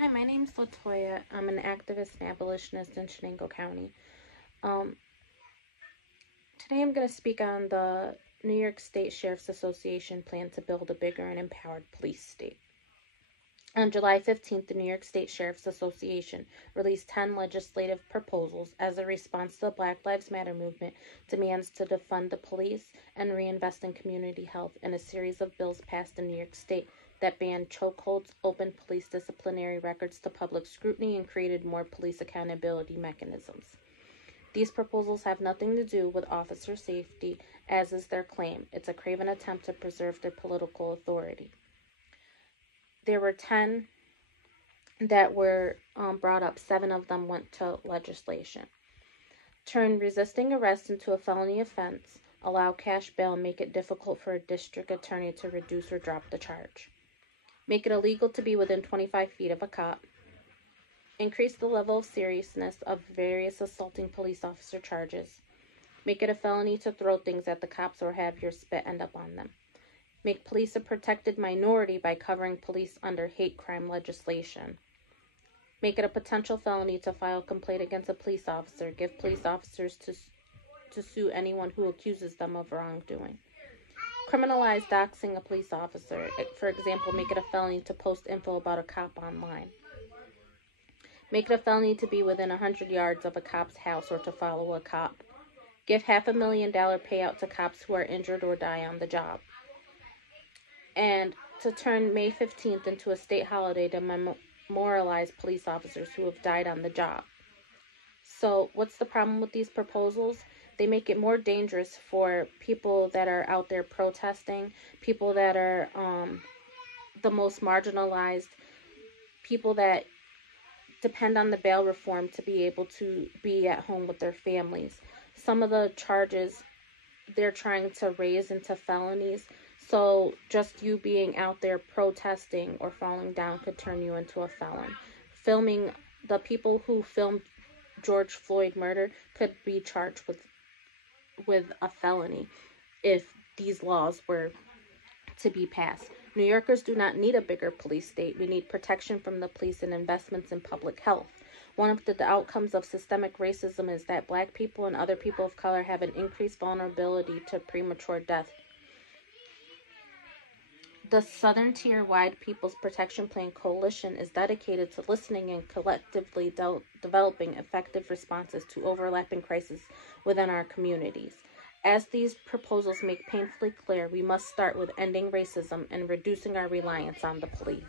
Hi, my name's Latoya. I'm an activist and abolitionist in Chenango County. Um, Today I'm going to speak on the New York State Sheriff's Association plan to build a bigger and empowered police state. On July 15th, the New York State Sheriff's Association released 10 legislative proposals as a response to the Black Lives Matter movement demands to defund the police and reinvest in community health, and a series of bills passed in New York State that banned chokeholds, opened police disciplinary records to public scrutiny, and created more police accountability mechanisms. These proposals have nothing to do with officer safety, as is their claim. It's a craven attempt to preserve their political authority. There were 10 that were brought up. 7 of them went to legislation. Turn resisting arrest into a felony offense. Allow cash bail and make it difficult for a district attorney to reduce or drop the charge. Make it illegal to be within 25 feet of a cop. Increase the level of seriousness of various assaulting police officer charges. Make it a felony to throw things at the cops or have your spit end up on them. Make police a protected minority by covering police under hate crime legislation. Make it a potential felony to file a complaint against a police officer. Give police officers to sue anyone who accuses them of wrongdoing. Criminalize doxing a police officer. For example, make it a felony to post info about a cop online. Make it a felony to be within 100 yards of a cop's house or to follow a cop. Give $500,000 payout to cops who are injured or die on the job. And to turn May 15th into a state holiday to memorialize police officers who have died on the job. So what's the problem with these proposals? They make it more dangerous for people that are out there protesting, people that are the most marginalized, people that depend on the bail reform to be able to be at home with their families. Some of the charges they're trying to raise into felonies. So just you being out there protesting or falling down could turn you into a felon. Filming, the people who filmed George Floyd murder could be charged with a felony if these laws were to be passed. New Yorkers do not need a bigger police state. We need protection from the police and investments in public health. One of the outcomes of systemic racism is that Black people and other people of color have an increased vulnerability to premature death. The Southern Tier-wide People's Protection Plan Coalition is dedicated to listening and collectively developing effective responses to overlapping crises within our communities. As these proposals make painfully clear, we must start with ending racism and reducing our reliance on the police.